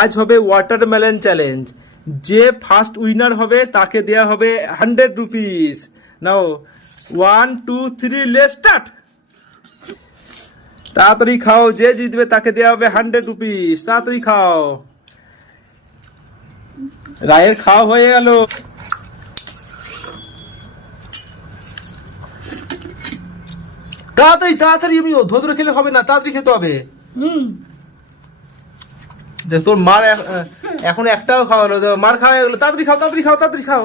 আজ হবে watermelon challenge. যে ফার্স্ট উইনার হবে তাকে দেয়া হবে 100 রুপিস। Now 1 2 3 let's start. তাড়াতাড়ি খাও, যে জিতবে তাকে দেয়া হবে 100 রুপিস। তাড়াতাড়ি খাও। রায়ের খাওয়া হয়ে গেল। তাড়াতাড়ি তাড়াতাড়ি, আমি ধরে খেলে হবে না, তাড়াতাড়ি খেতে হবে। দেখ তোর মার এখন একটাও খাওয়া হলো, মার খাওয়া গেলো। তাড়াতাড়ি খাও, তাড়াতাড়ি খাও, তাড়াতাড়ি খাও।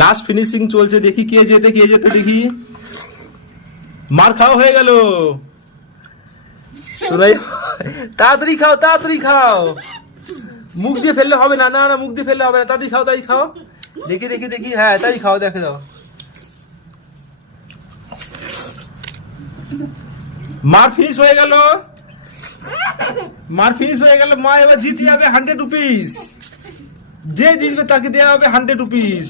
লাস্ট ফিনিশিং চলছে, দেখি কে যেতে দেখি। মার খাওয়া হয়ে গেল। তাড়াতাড়ি খাও, তাড়াতাড়ি খাও। মুখ দিয়ে ফেললে হবে না, না না, মুখ দিয়ে ফেললে হবে না। তাড়াতাড়ি খাও, তাড়াতাড়ি খাও। দেখি, হ্যাঁ তাই খাও, দেখে দাও। মার ফিনিশ হয়ে গেল, মা এবার জিতে যাবে 100 রুপিস। যে জিতবে তাকে দেওয়া হবে 100 রুপিস।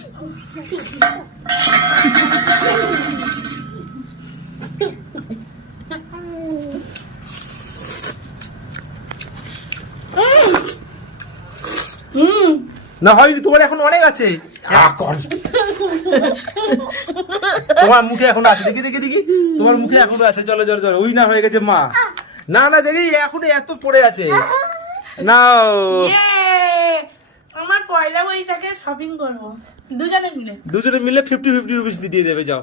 না হয়নি, তোমার এখন অনেক আছে। তোমার মুখে এখন আছে, দেখি তোমার মুখে এখনো আছে। চলো উইনার হয়ে গেছে মা। না না, দেখি এখন এত পড়ে আছে। না আমার পয়লা বৈশাখে শপিং করবো দুজনে মিলে 50-50 রুপিস দিয়ে দেবে, যাও।